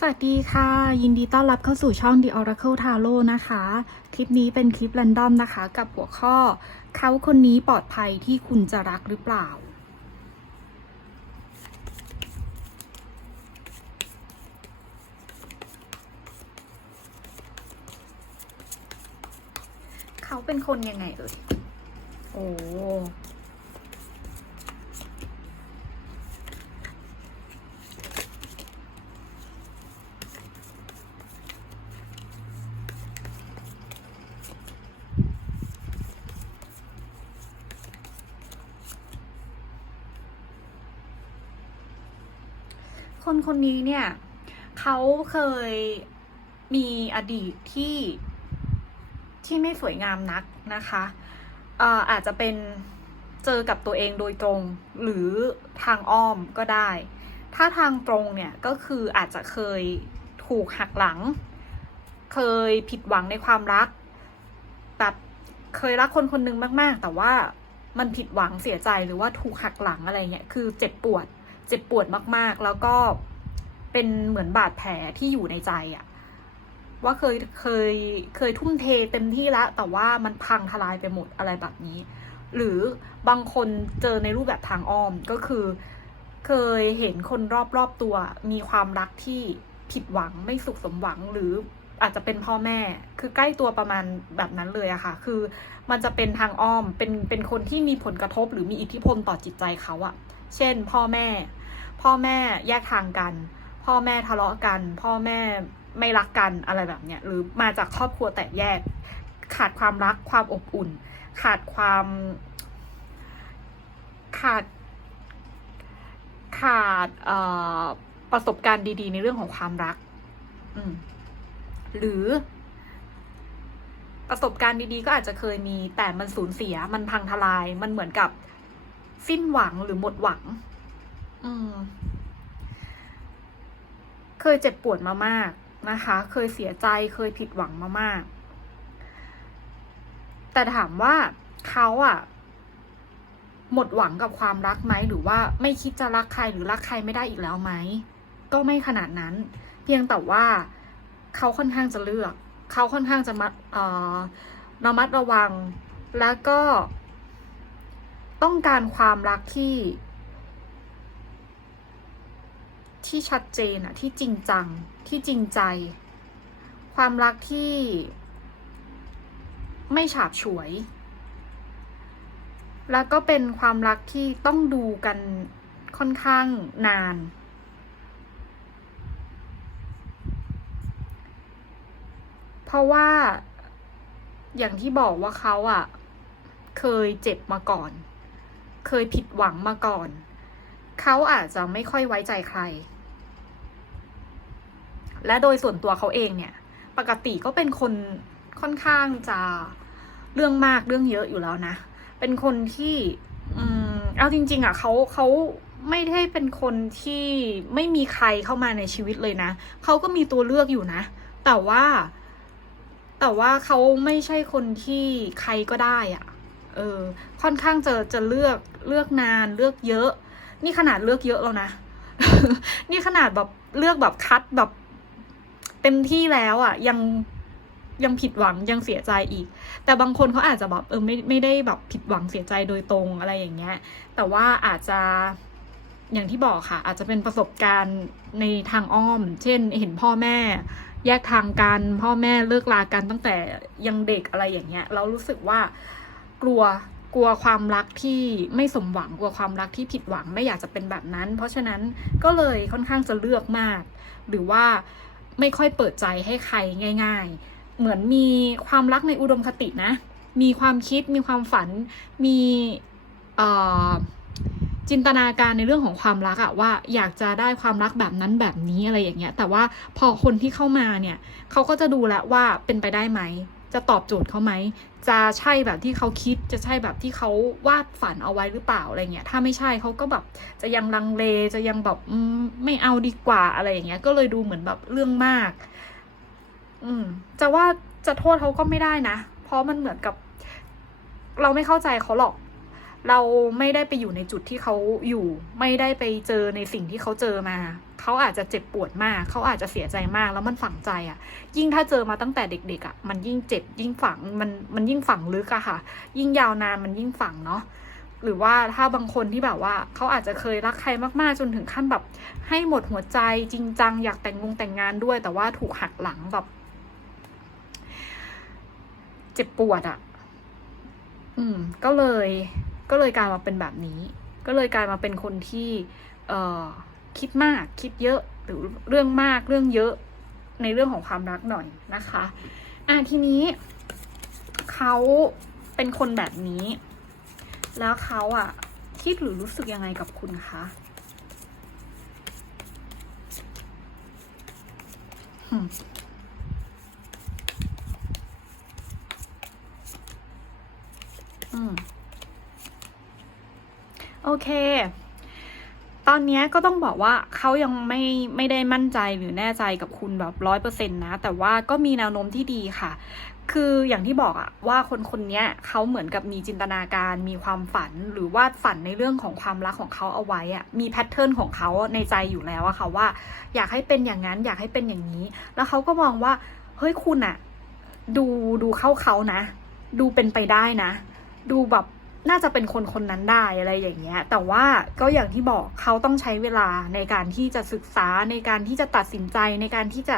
สวัสดีค่ะ ยินดีต้อนรับเข้าสู่ช่อง The Oracle Tarot นะคะ คลิปนี้เป็นคลิป r รนดอมนะคะ กับหัวข้อ เขาคนนี้ปลอดภัยที่คุณจะรักหรือเปล่า เขาเป็นคนยังไงเอ่ยโอ้ คนคนนี้เนี่ยเขาเคยมีอดีตที่ที่ไม่สวยงามนักนะคะอ่อาจจะเป็นเจอกับตัวเองโดยตรงหรือทางอ้อมก็ได้ ถ้าทางตรงเนี่ยก็คืออาจจะเคยถูกหักหลัง เคยผิดหวังในความรัก แบบเคยรักคนคนหนึงมาก ๆ แต่ว่ามันผิดหวังเสียใจหรือว่าถูกหักหลังอะไรเงี้ย คือเจ็บปวด เจ็บปวดมากๆ แล้วก็เป็นเหมือนบาดแผลที่อยู่ในใจอะว่าเคยเคยเคยทุ่มเทเต็มที่แล้ว แต่ว่ามันพังทลายไปหมดอะไรแบบนี้ หรือบางคนเจอในรูปแบบทางอ้อมก็คือ เคยเห็นคนรอบๆตัว มีความรักที่ผิดหวังไม่สุขสมหวังหรืออาจจะเป็นพ่อแม่ คือใกล้ตัวประมาณแบบนั้นเลยอะค่ะ คือมันจะเป็นทางอ้อม เป็น เป็นคนที่มีผลกระทบ หรือมีอิทธิพลต่อจิตใจเขาอะเช่น พ่อแม่ พ่อแม่แยกทางกัน พ่อแม่ทะเลาะกัน พ่อแม่ไม่รักกันอะไรแบบเนี้ยหรือมาจากครอบครัวแตกแยก ขาดความรักความอบอุ่น ขาดความขาดขาดประสบการณ์ดีๆ ในเรื่องของความรัก หรือ ประสบการณ์ดีๆ ก็อาจจะเคยมีแต่มันสูญเสีย มันพังทลาย มันเหมือนกับสิ้นหวังหรือหมดหวัง อืม เคยเจ็บปวดมามากนะคะ เคยเสียใจ เคยผิดหวังมามาก แต่ถามว่าเขาอะหมดหวังกับความรักไหม หรือว่าไม่คิดจะรักใครหรือรักใครไม่ได้อีกแล้วไหม ก็ไม่ขนาดนั้น เพียงแต่ว่าเขาค่อนข้างจะเลือก เขาค่อนข้างจะมาเอ่อระมัดระวัง แล้วก็ต้องการความรักที่ ที่ชัดเจนอะที่จริงจังที่จริงใจ ความรักที่ ไม่ฉาบฉวย แล้วก็เป็นความรักที่ต้องดูกันค่อนข้างนาน เพราะว่าอย่างที่บอกว่าเขาอะเคยเจ็บมาก่อน เคยผิดหวังมาก่อน เขาอาจจะไม่ค่อยไว้ใจใคร และโดยส่วนตัวเขาเองเนี่ย ปกติก็เป็นคนค่อนข้างจะเรื่องมากเรื่องเยอะอยู่แล้วนะ เป็นคนที่อืมเอาจริง ๆ อะเขาเขาไม่ได้เป็นคนที่ไม่มีใครเข้ามาในชีวิตเลยนะเขาก็มีตัวเลือกอยู่นะ แต่ว่า แต่ว่าเขาไม่ใช่คนที่ใครก็ได้อะ เออ ค่อนข้างจะจะเลือกเลือกนานเลือกเยอะ นี่ขนาดเลือกเยอะแล้วนะ นี่ขนาดแบบเลือกแบบคัดแบบ เต็มที่แล้วอะ่ะ ยังยังผิดหวังยังเสียใจอีก แต่บางคนเขาอาจจะแบบเออไม่ไม่ได้แบบผิดหวังเสียใจโดยตรงอะไรอย่างเงี้ย แต่ว่าอาจจะอย่างที่บอกค่ะ อาจจะเป็นประสบการณ์ในทางอ้อม เช่นเห็นพ่อแม่ แยกทางกันพ่อแม่เลิกลากันตั้งแต่ยังเด็กอะไรอย่างเงี้ยเรารู้สึกว่ากลัวกลัวความรักที่ไม่สมหวังกลัวความรักที่ผิดหวังไม่อยากจะเป็นแบบนั้น เพราะฉะนั้นก็เลยค่อนข้างจะเลือกมาก หรือว่า ไม่ค่อยเปิดใจให้ใครง่าย ๆ เหมือนมีความรักในอุดมคตินะ มีความคิดมีความฝัน มีจินตนาการในเรื่องของความรักอะว่าอยากจะได้ความรักแบบนั้นแบบนี้อะไรอย่างเงี้ย แต่ว่าพอคนที่เข้ามาเนี่ยเขาก็จะดูแล้วว่าเป็นไปได้ไหม จะตอบโจทย์เขาไหม จะใช่แบบที่เขาคิด จะใช่แบบที่เขาวาดฝันเอาไว้หรือเปล่าอะไรเงี้ย ถ้าไม่ใช่เขาก็แบบจะยังลังเล จะยังแบบไม่เอาดีกว่าอะไรอย่างเงี้ย ก็เลยดูเหมือนแบบเรื่องมาก อืม จะว่าจะโทษเขาก็ไม่ได้นะ เพราะมันเหมือนกับ เราไม่เข้าใจเขาหรอก เราไม่ได้ไปอยู่ในจุดที่เขาอยู่ ไม่ได้ไปเจอในสิ่งที่เขาเจอมา เขเขาอาจจะเจ็บปวดมาก เขาอาจจะเสียใจมากแล้วมันฝังใจอะ่ะ ยิ่งถ้าเจอมาตั้งแต่เด็กๆอะ่ะ มันยิ่งเจ็บยิ่งฝังมันมันยิ่งฝังลึกอะค่ะ ยิ่งยาวนานมันยิ่งฝังเนาะหรือว่าถ้าบางคนที่แบบว่าเขาอาจจะเคยรักใครมากๆ จนถึงขั้นแบบ ให้หมดหัวใจจริงจังอยากแต่งงงแต่งงานด้วย แต่ว่าถูกหักหลังแบบ เจ็บปวดอะ่ะ อืม ก็เลย ก็เลยกลายมาเป็นแบบนี้ ก็เลยกลายมาเป็นคนที่ เอ่อ คิดมากคิดเยอะหรือเรื่องมากเรื่องเยอะในเรื่องของความรักหน่อยนะคะ อะทีนี้เขาเป็นคนแบบนี้ แล้วเขาอะคิดหรือรู้สึกยังไงกับคุณคะอืม โอเค ตอนนี้ก็ต้องบอกว่าเขายังไม่ไม่ได้มั่นใจหรือแน่ใจกับคุณแบบร้อยเปอร์เซ็นต์นะ แต่ว่าก็มีแนวโน้มที่ดีค่ะ คืออย่างที่บอกอะว่าคนคนนี้เขาเหมือนกับมีจินตนาการ มีความฝันหรือว่าฝันในเรื่องของความรักของเขาเอาไว้อะมีแพทเทิร์นของเขาในใจอยู่แล้วอะค่ะว่า อยากให้เป็นอย่างนั้นอยากให้เป็นอย่างนี้ แล้วเขาก็มองว่าเฮ้ยคุณอะดูดูเข้าเขานะ ดูเป็นไปได้นะ ดูแบบ น่าจะเป็นคนคนนั้นได้อะไรอย่างเงี้ย แต่ว่าก็อย่างที่บอกเขาต้องใช้เวลาในการที่จะศึกษาในการที่จะตัดสินใจในการที่จะ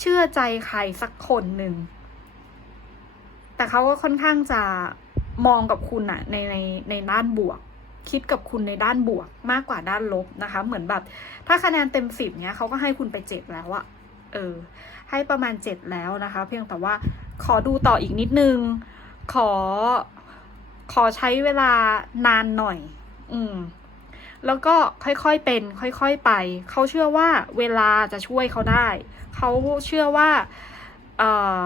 เชื่อใจใครสักคนหนึ่ง แต่เขาก็ค่อนข้างจะมองกับคุณอะในในในด้านบวก คิดกับคุณในด้านบวกมากกว่าด้านลบนะคะ เหมือนแบบ ถ้าคะแนนเต็มสิบเนี้ยเขาก็ให้คุณไปเจ็ดแล้วอะเออ ให้ประมาณเจ็ดแล้วนะคะ เพียงแต่ว่าขอดูต่ออีกนิดนึง ขอ ขอใช้เวลานานหน่อย อืม แล้วก็ค่อยๆเป็น ค่อยๆไป เขาเชื่อว่าเวลาจะช่วยเขาได้ เขาเชื่อว่า เอ่อ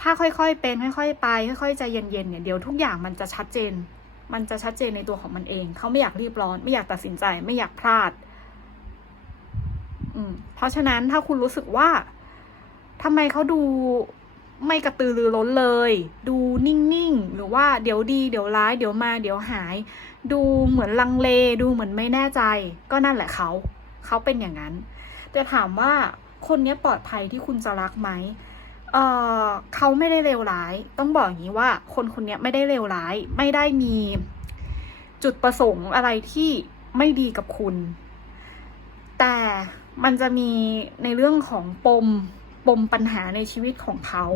ถ้าค่อยๆเป็น ค่อยๆไป ค่อยๆใจเย็นๆเนี่ย เดี๋ยวทุกอย่างมันจะชัดเจน มันจะชัดเจนในตัวของมันเอง เขาไม่อยากรีบร้อน ไม่อยากตัดสินใจ ไม่อยากพลาด อืม เพราะฉะนั้นถ้าคุณรู้สึกว่าทำไมเขาดู ไม่กระตือรือร้นเลย ดูนิ่งๆ หรือว่าเดี๋ยวดีเดี๋ยวร้ายเดี๋ยวมาเดี๋ยวหาย ดูเหมือนลังเลดูเหมือนไม่แน่ใจ ก็นั่นแหละเขา เขาเป็นอย่างนั้น แต่ถามว่าคนนี้ปลอดภัยที่คุณจะรักไหมเออเขาไม่ได้เลวร้าย ต้องบอกอย่างนี้ว่า คนคนนี้ไม่ได้เลวร้าย ไม่ได้มีจุดประสงค์อะไรที่ไม่ดีกับคุณ แต่มันจะมีในเรื่องของปม ปมปัญหาในชีวิตของเขา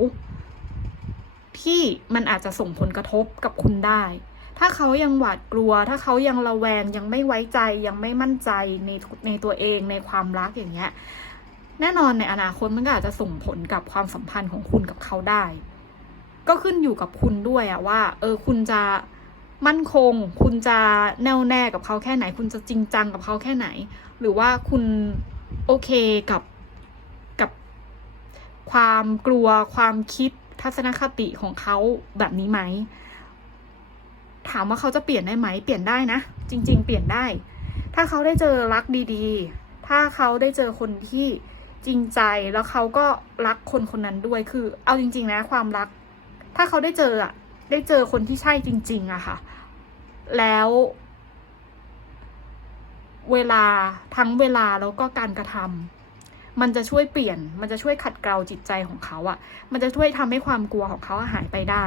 ที่มันอาจจะส่งผลกระทบกับคุณได้ ถ้าเขายังหวาดกลัว ถ้าเขายังระแวง ยังไม่ไว้ใจ ยังไม่มั่นใจในในตัวเอง ในความรักอย่างเงี้ย แน่นอนในอนาคตมันก็อาจจะส่งผลกับความสัมพันธ์ของคุณกับเขาได้ ก็ขึ้นอยู่กับคุณด้วยอะว่า เออ คุณจะมั่นคง คุณจะแน่วแน่กับเขาแค่ไหน คุณจะจริงจังกับเขาแค่ไหน หรือว่าคุณโอเคกับ ความกลัวความคิดทัศนคติของเขาแบบนี้ไหม ถามว่าเขาจะเปลี่ยนได้ไหม เปลี่ยนได้นะ จริง ๆ เปลี่ยนได้ ถ้าเขาได้เจอรักดีๆ ถ้าเขาได้เจอคนที่จริงใจแล้วเขาก็รักคนคนนั้นด้วยคือ เอาจริง ๆ นะ ความรัก ถ้าเขาได้เจออะได้เจอคนที่ใช่จริง ๆอะค่ะ แล้ว เวลาทั้งเวลาแล้วก็การกระทำ มันจะช่วยเปลี่ยน มันจะช่วยขัดเกลาจิตใจของเขาอะมันจะช่วยทำให้ความกลัวของเขาหายไปได้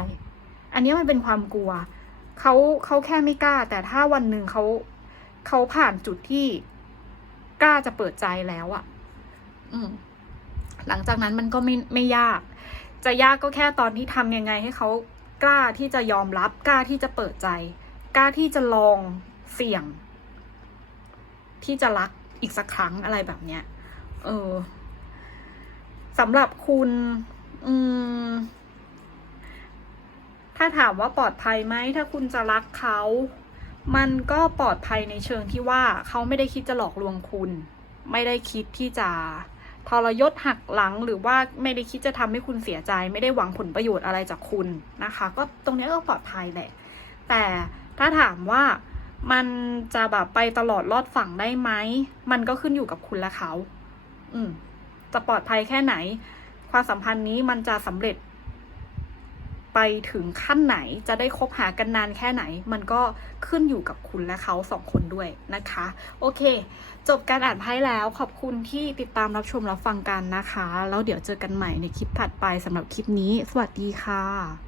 อันนี้มันเป็นความกลัว เขาเขาแค่ไม่กล้า แต่ถ้าวันหนึ่งเขาเขาผ่านจุดที่กล้าจะเปิดใจแล้วอะอืม หลังจากนั้นมันก็ไม่ไม่ยาก จะยากก็แค่ตอนที่ทำยังไงให้เขากล้าที่จะยอมรับ กล้าที่จะเปิดใจ กล้าที่จะลองเสี่ยง ที่จะรักอีกสักครั้งอะไรแบบเนี้ย เออสำหรับคุณ อืม ถ้าถามว่าปลอดภัยไหม ถ้าคุณจะรักเขา มันก็ปลอดภัยในเชิงที่ว่าเขาไม่ได้คิดจะหลอกลวงคุณ ไม่ได้คิดที่จะทรยศหักหลังหรือว่าไม่ได้คิดจะทำให้คุณเสียใจ ไม่ได้หวังผลประโยชน์อะไรจากคุณนะคะ ก็ตรงนี้ก็ปลอดภัยแหละ แต่ถ้าถามว่ามันจะแบบไปตลอดรอดฝั่งได้ไหม มันก็ขึ้นอยู่กับคุณและเขา อืมจะปลอดภัยแค่ไหน ความสัมพันธ์นี้มันจะสำเร็จ ไปถึงขั้นไหนจะได้คบหากันนานแค่ไหน มันก็ขึ้นอยู่กับคุณและเขาสองคนด้วยนะคะ โอเค จบการอ่านไพ่แล้วขอบคุณที่ติดตามรับชมรับฟังกันนะคะ แล้วเดี๋ยวเจอกันใหม่ในคลิปถัดไปสำหรับคลิปนี้ สวัสดีค่ะ